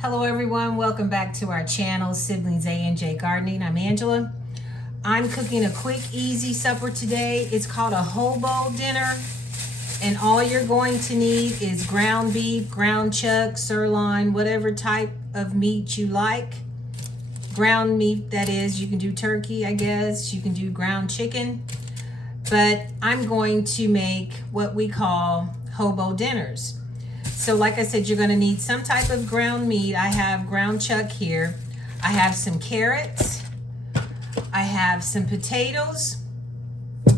Hello everyone, welcome back to our channel, Siblings A and J Gardening. I'm Angela. I'm cooking a quick, easy supper today. It's called a hobo dinner, and all you're going to need is ground beef, ground chuck, sirloin, whatever type of meat you like. Ground meat, that is. You can do turkey, I guess. You can do ground chicken. But I'm going to make what we call hobo dinners. So like I said, you're going to need some type of ground meat. I have ground chuck here. I have some carrots. I have some potatoes.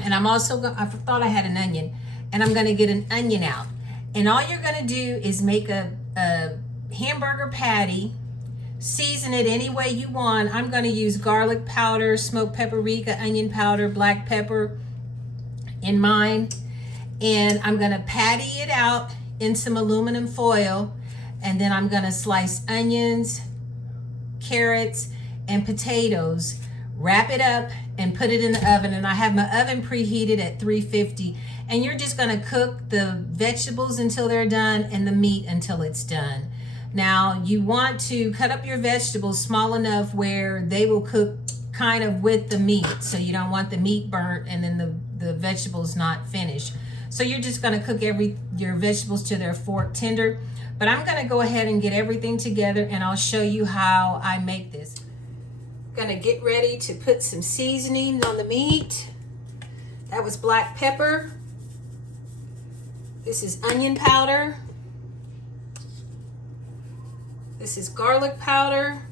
And I'm also I thought I had an onion. And I'm going to get an onion out. And all you're going to do is make a hamburger patty. Season it any way you want. I'm going to use garlic powder, smoked paprika, onion powder, black pepper in mine. And I'm going to patty it out in some aluminum foil, and then I'm going to slice onions, carrots, and potatoes, wrap it up, and put it in the oven. And I have my oven preheated at 350, and you're just going to cook the vegetables until they're done and the meat until it's done. Now you want to cut up your vegetables small enough where they will cook kind of with the meat, so you don't want the meat burnt and then the vegetables not finished. So you're just going to cook your vegetables to their fork tender. But I'm going to go ahead and get everything together, and I'll show you how I make this. I'm going to get ready to put some seasoning on the meat. That was black pepper. This is onion powder. This is garlic powder.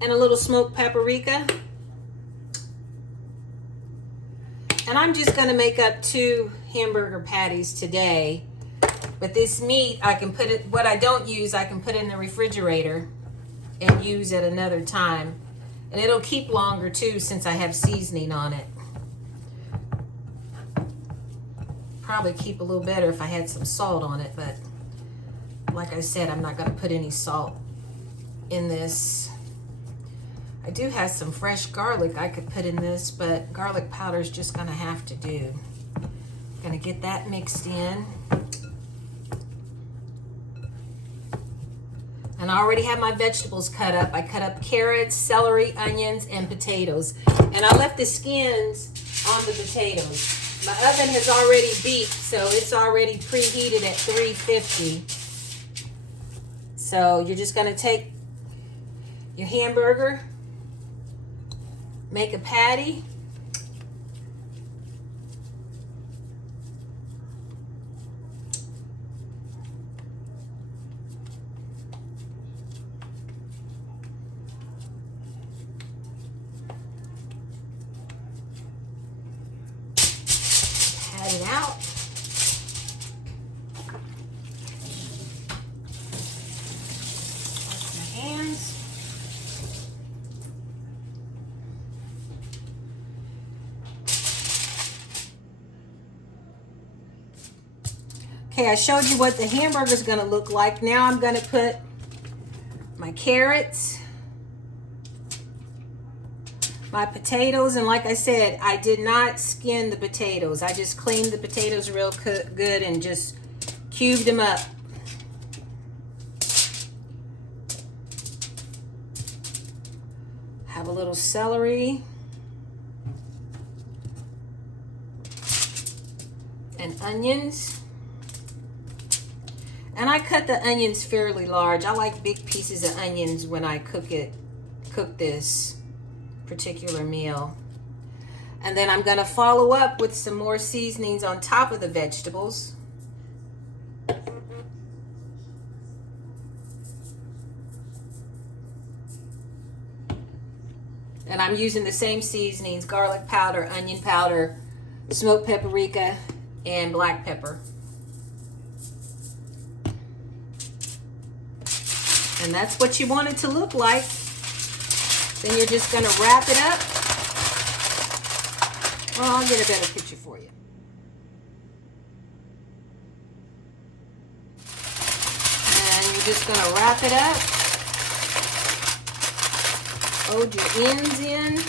And a little smoked paprika. And I'm just going to make up 2 hamburger patties today. But this meat, I can put it, what I don't use, I can put in the refrigerator and use at another time. And it'll keep longer too, since I have seasoning on it. Probably keep a little better if I had some salt on it, but like I said, I'm not going to put any salt in this. I do have some fresh garlic I could put in this, but garlic powder is just going to have to do. I'm going to get that mixed in. And I already have my vegetables cut up. I cut up carrots, celery, onions, and potatoes. And I left the skins on the potatoes. My oven has already beeped, so it's already preheated at 350. So you're just going to take your hamburger, make a patty, pat it out. Wash my hands. Okay, I showed you what the hamburger is going to look like. Now I'm going to put my carrots, my potatoes, and like I said, I did not skin the potatoes. I just cleaned the potatoes real good and just cubed them up. Have a little celery and onions. And I cut the onions fairly large. I like big pieces of onions when I cook this particular meal. And then I'm going to follow up with some more seasonings on top of the vegetables. And I'm using the same seasonings: garlic powder, onion powder, smoked paprika, and black pepper. And that's what you want it to look like. Then you're just going to wrap it up. Well, I'll get a better picture for you. And you're just going to wrap it up. Fold your ends in.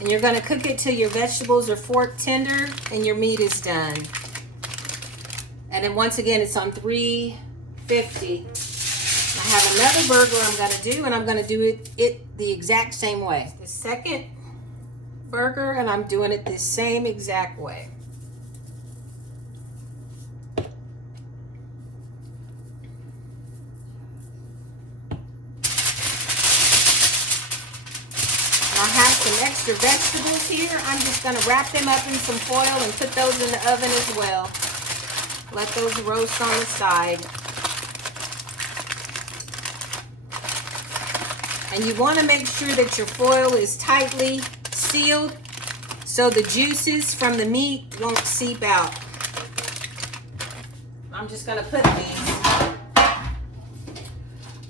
And you're gonna cook it till your vegetables are fork tender and your meat is done. And then once again, it's on 350. I have another burger I'm gonna do, and I'm gonna do it the exact same way. The second burger, and I'm doing it the same exact way. I have some extra vegetables here. I'm just going to wrap them up in some foil and put those in the oven as well. Let those roast on the side. And you want to make sure that your foil is tightly sealed so the juices from the meat won't seep out. I'm just going to put these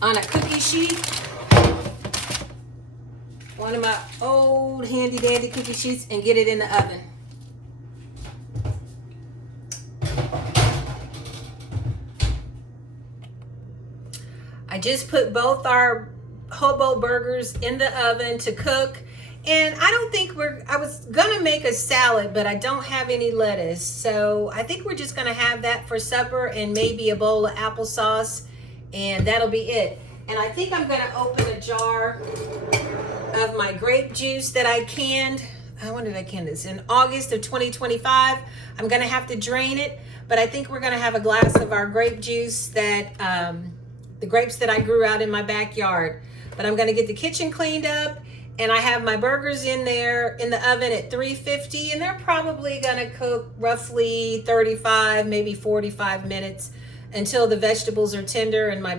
on a cookie sheet. One of my old handy dandy cookie sheets, and get it in the oven. I just put both our hobo burgers in the oven to cook, and I don't think I was gonna make a salad, but I don't have any lettuce, so I think we're just gonna have that for supper and maybe a bowl of applesauce, and that'll be it. And I think I'm gonna open a jar of my grape juice that I canned. When did I can this? In August of 2025. I'm gonna have to drain it, but I think we're gonna have a glass of our grape juice that, the grapes that I grew out in my backyard. But I'm gonna get the kitchen cleaned up, and I have my burgers in there in the oven at 350, and they're probably gonna cook roughly 35, maybe 45 minutes until the vegetables are tender and our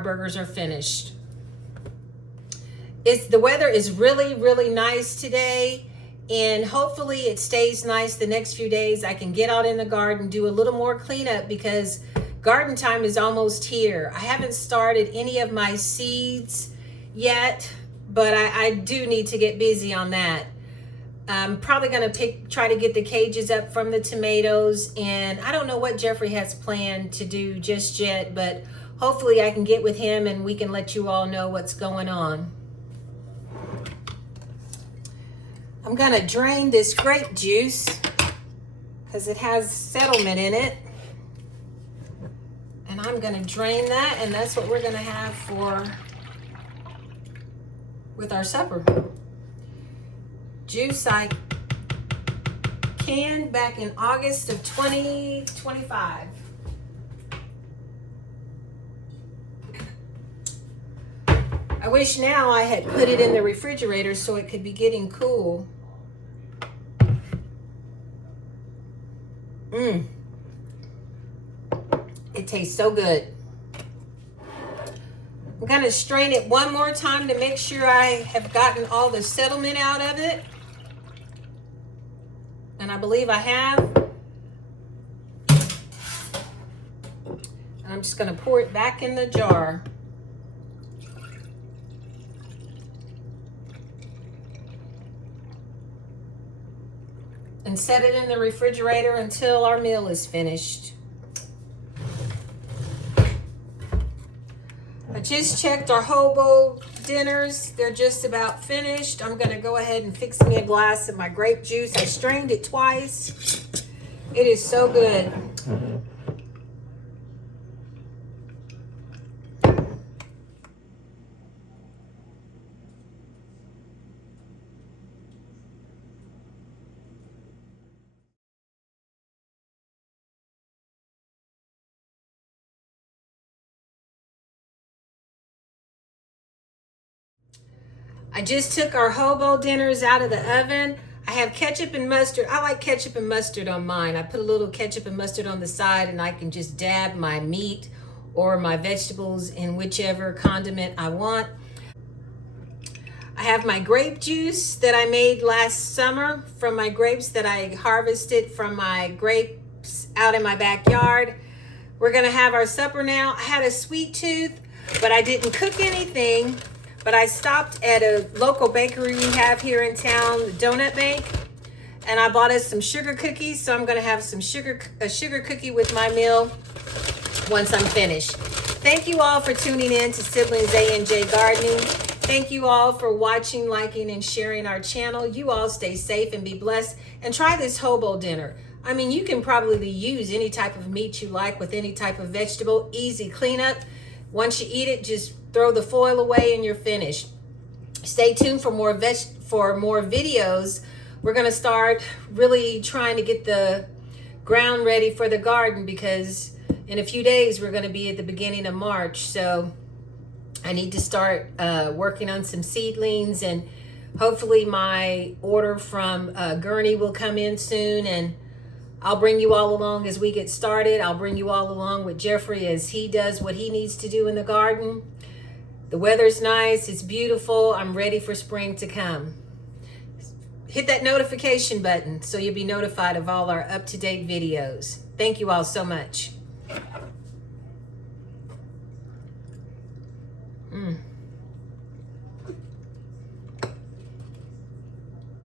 burgers are finished. The weather is really, really nice today, and hopefully it stays nice the next few days. I can get out in the garden, do a little more cleanup because garden time is almost here. I haven't started any of my seeds yet, but I do need to get busy on that. I'm probably gonna try to get the cages up from the tomatoes, and I don't know what Jeffrey has planned to do just yet, but hopefully I can get with him and we can let you all know what's going on. I'm gonna drain this grape juice because it has settlement in it. And I'm gonna drain that, and that's what we're gonna have with our supper. Juice I canned back in August of 2025. I wish now I had put it in the refrigerator so it could be getting cool. It tastes so good. I'm gonna strain it one more time to make sure I have gotten all the settlement out of it. And I believe I have. And I'm just gonna pour it back in the jar. And set it in the refrigerator until our meal is finished. I just checked our hobo dinners. They're just about finished. I'm gonna go ahead and fix me a glass of my grape juice. I strained it twice. It is so good. I just took our hobo dinners out of the oven. I have ketchup and mustard. I like ketchup and mustard on mine. I put a little ketchup and mustard on the side, and I can just dab my meat or my vegetables in whichever condiment I want. I have my grape juice that I made last summer from my grapes that I harvested from my grapes out in my backyard. We're gonna have our supper now. I had a sweet tooth, but I didn't cook anything. But I stopped at a local bakery we have here in town, the Donut Bank, and I bought us some sugar cookies. So I'm gonna have a sugar cookie with my meal once I'm finished. Thank you all for tuning in to Siblings A&J Gardening. Thank you all for watching, liking, and sharing our channel. You all stay safe and be blessed. And try this hobo dinner. I mean, you can probably use any type of meat you like with any type of vegetable. Easy cleanup. Once you eat it, just throw the foil away and you're finished. Stay tuned for more videos. We're going to start really trying to get the ground ready for the garden, because in a few days we're going to be at the beginning of March. So I need to start working on some seedlings, and hopefully my order from Gurney will come in soon, and I'll bring you all along as we get started. I'll bring you all along with Jeffrey as he does what he needs to do in the garden. The weather's nice. It's beautiful. I'm ready for spring to come. Hit that notification button so you'll be notified of all our up-to-date videos. Thank you all so much.